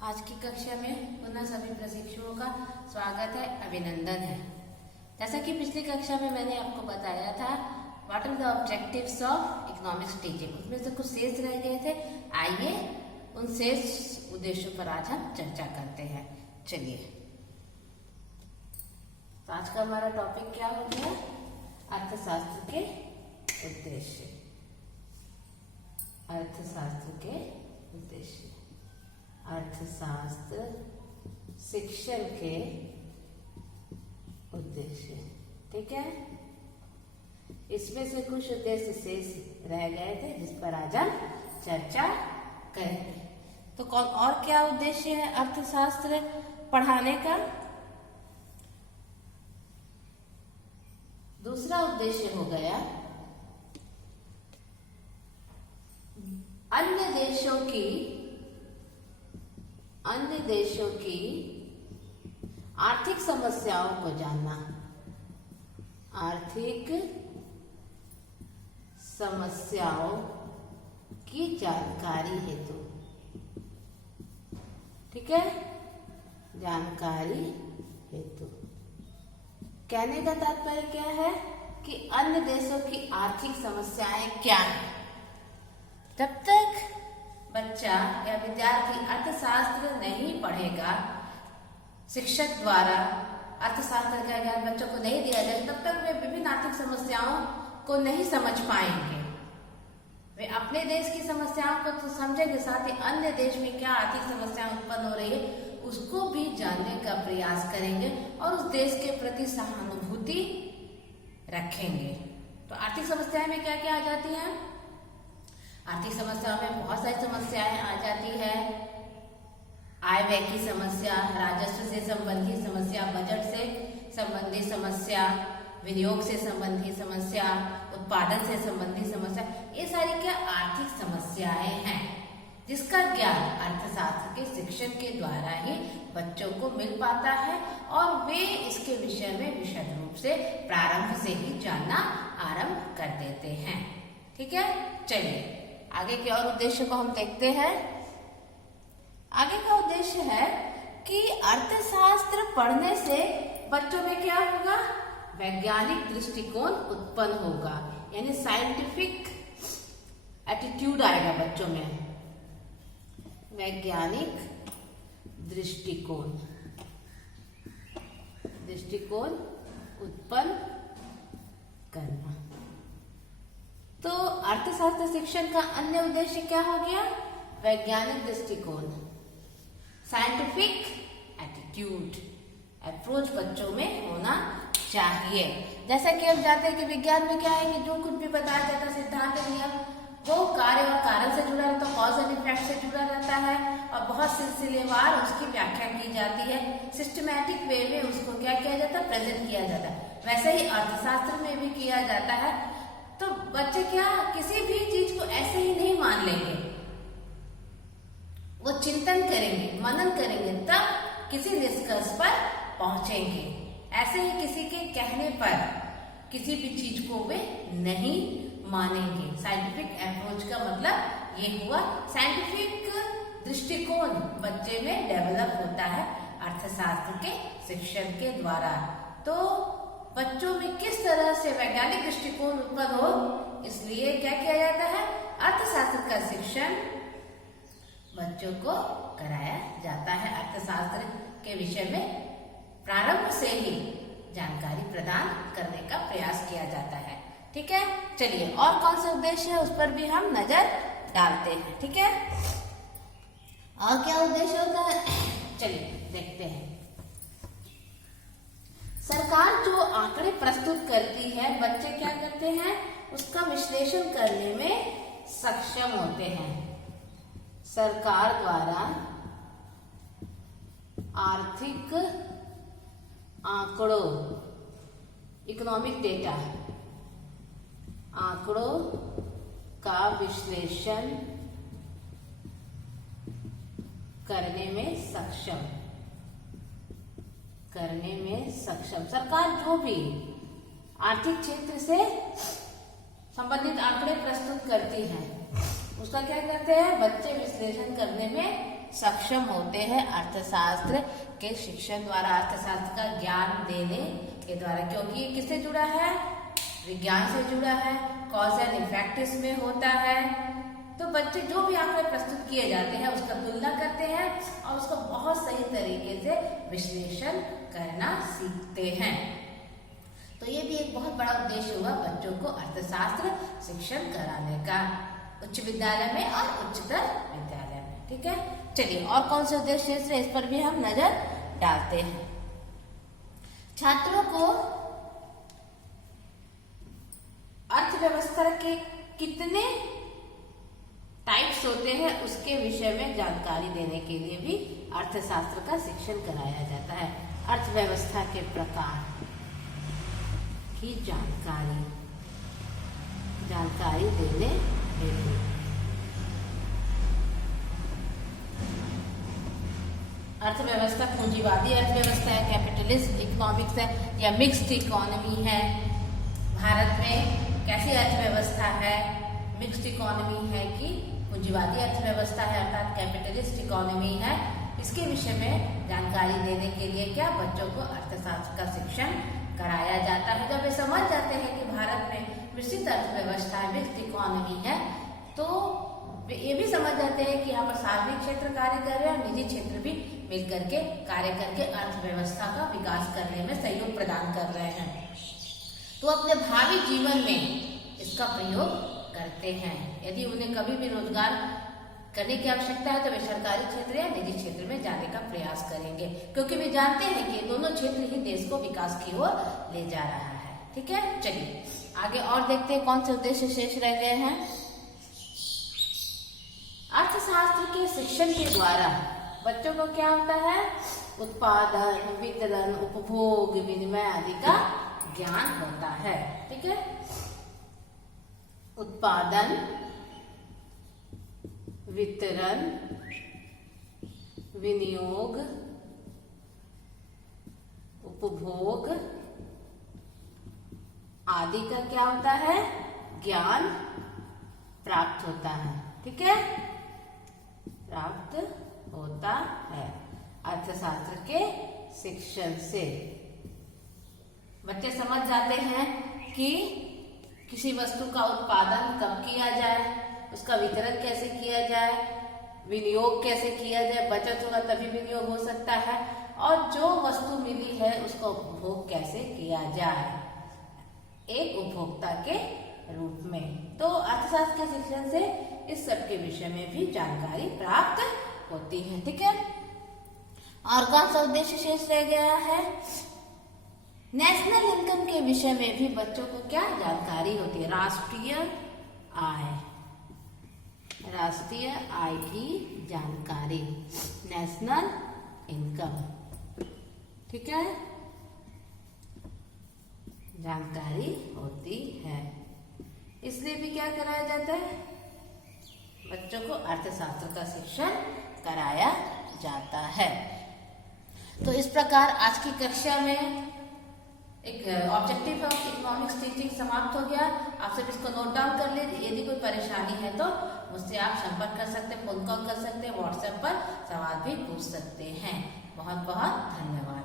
आज की कक्षा में पुनः सभी प्रशिक्षुओं का स्वागत है, अभिनंदन है। जैसा कि पिछली कक्षा में मैंने आपको बताया था what are the objectives of economics teaching, उसमें से कुछ शेष रह गए थे। आइए उन शेष उद्देश्यों पर आज हम चर्चा करते हैं। चलिए, तो आज का हमारा टॉपिक क्या हो गया? अर्थशास्त्र के उद्देश्य। अर्थशास्त्र के उद्देश्य, अर्थशास्त्र शिक्षण के उद्देश्य। ठीक है, इसमें से कुछ उद्देश्य शेष रह गए थे जिस पर आज हम चर्चा करेंगे। तो कौन और क्या उद्देश्य है अर्थशास्त्र पढ़ाने का? दूसरा उद्देश्य हो गया अन्य देशों की आर्थिक समस्याओं को जानना। आर्थिक समस्याओं की जानकारी हेतु। ठीक है, जानकारी हेतु। कहने का तात्पर्य क्या है कि अन्य देशों की आर्थिक समस्याएं क्या है। जब तक बच्चा या विद्यार्थी अर्थशास्त्र नहीं पढ़ेगा, शिक्षक द्वारा अर्थशास्त्र का ज्ञान बच्चों को नहीं दिया जाए, तब तक वे विभिन्न आर्थिक समस्याओं को नहीं समझ पाएंगे। वे अपने देश की समस्याओं को तो समझेंगे, साथ ही अन्य देश में क्या आर्थिक समस्याएं उत्पन्न हो रही है उसको भी जानने का प्रयास करेंगे और उस देश के प्रति सहानुभूति रखेंगे। तो आर्थिक समस्याएं में क्या क्या आ जाती हैं? आर्थिक समस्याओं में बहुत सारी समस्याएं आ जाती है। आय व्यय की समस्या, राजस्व से संबंधित समस्या, बजट से संबंधित समस्या, विनियोग से संबंधित समस्या, उत्पादन से संबंधित समस्या, ये सारी क्या आर्थिक समस्याएं हैं जिसका ज्ञान अर्थशास्त्र के शिक्षण के द्वारा ही बच्चों को मिल पाता है और वे इसके विषय में विशद रूप से प्रारंभ से ही जानना आरंभ कर देते हैं। ठीक है, चलिए आगे के और उद्देश्य को हम देखते हैं। आगे का उद्देश्य है कि अर्थशास्त्र पढ़ने से बच्चों में क्या होगा? वैज्ञानिक दृष्टिकोण उत्पन्न होगा, यानी साइंटिफिक एटीट्यूड आएगा बच्चों में। वैज्ञानिक दृष्टिकोण उत्पन्न करना। तो अर्थशास्त्र शिक्षण का अन्य उद्देश्य क्या हो गया? वैज्ञानिक दृष्टिकोण, साइंटिफिक एटीट्यूड, अप्रोच बच्चों में होना चाहिए। जैसा कि हम जानते हैं कि विज्ञान में क्या है कि जो कुछ भी बताया जाता है, सिद्धांत नियम, वो कार्य और कारण से जुड़ा रहता है, कॉज एंड इफेक्ट से जुड़ा रहता है और बहुत सिलसिलेवार उसकी व्याख्या की जाती है। सिस्टमैटिक वे में उसको क्या किया जाता है? प्रेजेंट किया जाता है। वैसे ही अर्थशास्त्र में भी किया जाता है। तो बच्चे क्या किसी भी चीज को ऐसे ही नहीं मान लेंगे, वो चिंतन करेंगे, मनन करेंगे, तब किसी निष्कर्ष पर पहुंचेंगे। ऐसे ही किसी के कहने पर किसी भी चीज को वे नहीं मानेंगे। साइंटिफिक अप्रोच का मतलब ये हुआ। साइंटिफिक दृष्टिकोण बच्चे में डेवलप होता है अर्थशास्त्र के शिक्षण के द्वारा। तो बच्चों में किस तरह से वैज्ञानिक दृष्टिकोण उत्पन्न हो, इसलिए क्या किया जाता है? अर्थशास्त्र का शिक्षण बच्चों को कराया जाता है। अर्थशास्त्र के विषय में प्रारंभ से ही जानकारी प्रदान करने का प्रयास किया जाता है। ठीक है, चलिए और कौन सा उद्देश्य है उस पर भी हम नजर डालते हैं। ठीक है, और क्या उद्देश्य होता है? चलिए देखते हैं। सरकार जो आंकड़े प्रस्तुत करती है, बच्चे क्या करते हैं? उसका विश्लेषण करने में सक्षम होते हैं। सरकार द्वारा आर्थिक आंकड़ों, इकोनॉमिक डेटा, आंकड़ों का विश्लेषण करने में सक्षम सरकार जो भी आर्थिक क्षेत्र से संबंधित आंकड़े प्रस्तुत करती है उसका क्या करते हैं? बच्चे विश्लेषण करने में सक्षम होते हैं अर्थशास्त्र के शिक्षण द्वारा, अर्थशास्त्र का ज्ञान देने के द्वारा, क्योंकि ये किससे जुड़ा है, विज्ञान से जुड़ा है, कॉज एंड इफेक्ट इसमें होता है। तो बच्चे जो भी आंकड़े प्रस्तुत किए जाते हैं उसका तुलना करते हैं और उसका बहुत सही तरीके से विश्लेषण करना सीखते हैं। तो ये भी एक बहुत बड़ा उद्देश्य हुआ बच्चों को अर्थशास्त्र शिक्षण कराने का, उच्च विद्यालय में और उच्चतर विद्यालय में। ठीक है, चलिए और कौन से उद्देश्य है इस पर भी हम नजर डालते हैं। छात्रों को अर्थव्यवस्था के कितने टाइप्स होते हैं उसके विषय में जानकारी देने के लिए भी अर्थशास्त्र का शिक्षण कराया जाता है। अर्थव्यवस्था के प्रकार की जानकारी देने हेतु अर्थव्यवस्था पूंजीवादी अर्थव्यवस्था है, कैपिटलिस्ट इकोनॉमिक्स है या मिक्स्ड इकोनॉमी है। भारत में कैसी अर्थव्यवस्था है, मिक्स्ड इकोनॉमी है कि पूंजीवादी अर्थव्यवस्था है अर्थात कैपिटलिस्ट इकोनॉमी है। इसके विषय में जानकारी देने के लिए क्या बच्चों को अर्थशास्त्र का शिक्षण कराया जाता है। जब वे समझ जाते हैं कि भारत में विकसित अर्थव्यवस्था है, मिक्स्ड इकोनॉमी है, तो वे ये भी समझ जाते हैं कि यहाँ पर सार्वजनिक क्षेत्र कार्य कर रहे हैं और निजी क्षेत्र भी मिलकर के कार्य करके अर्थव्यवस्था का विकास करने में सहयोग प्रदान कर रहे हैं। तो अपने भावी जीवन में इसका प्रयोग करते हैं। यदि उन्हें कभी भी रोजगार करने की आवश्यकता है तो वे सरकारी क्षेत्र या निजी क्षेत्र में जाने का प्रयास करेंगे, क्योंकि वे जानते हैं कि दोनों क्षेत्र ही देश को विकास की ओर ले जा रहा है। ठीक है, चलिए आगे और देखते हैं कौन से उद्देश्य शेष रह गए हैं। अर्थशास्त्र के शिक्षण के द्वारा बच्चों को क्या होता है, उत्पादन, वितरण, उपभोग, विनिमय आदि का ज्ञान होता है। ठीक है, उत्पादन, वितरण, विनियोग, उपभोग आदि का क्या होता है, ज्ञान प्राप्त होता है। ठीक है, प्राप्त होता है अर्थशास्त्र के शिक्षण से। बच्चे समझ जाते हैं कि किसी वस्तु का उत्पादन कब किया जाए, उसका वितरण कैसे किया जाए, विनियोग कैसे किया जाए, बचत होगा तभी विनियोग हो सकता है, और जो वस्तु मिली है उसका उपभोग कैसे किया जाए एक उपभोक्ता के रूप में। तो अर्थशास्त्र के शिक्षण से इस सब के विषय में भी जानकारी प्राप्त होती है। ठीक है, और कौन सा उद्देश्य शेष रह गया है, नेशनल इनकम के विषय में भी बच्चों को क्या जानकारी होती है, राष्ट्रीय आय, राष्ट्रीय आय की जानकारी, नेशनल इनकम। ठीक है, जानकारी होती है। इसलिए भी क्या कराया जाता है, बच्चों को अर्थशास्त्र का शिक्षण कराया जाता है। तो इस प्रकार आज की कक्षा में एक ऑब्जेक्टिव ऑफ इकोनॉमिक्स टीचिंग समाप्त हो गया। आप सब इसको नोट डाउन कर लीजिए। यदि कोई परेशानी है तो मुझसे आप संपर्क कर सकते हैं, फोन कॉल कर सकते हैं, व्हाट्सएप पर सवाल भी पूछ सकते हैं। बहुत बहुत धन्यवाद।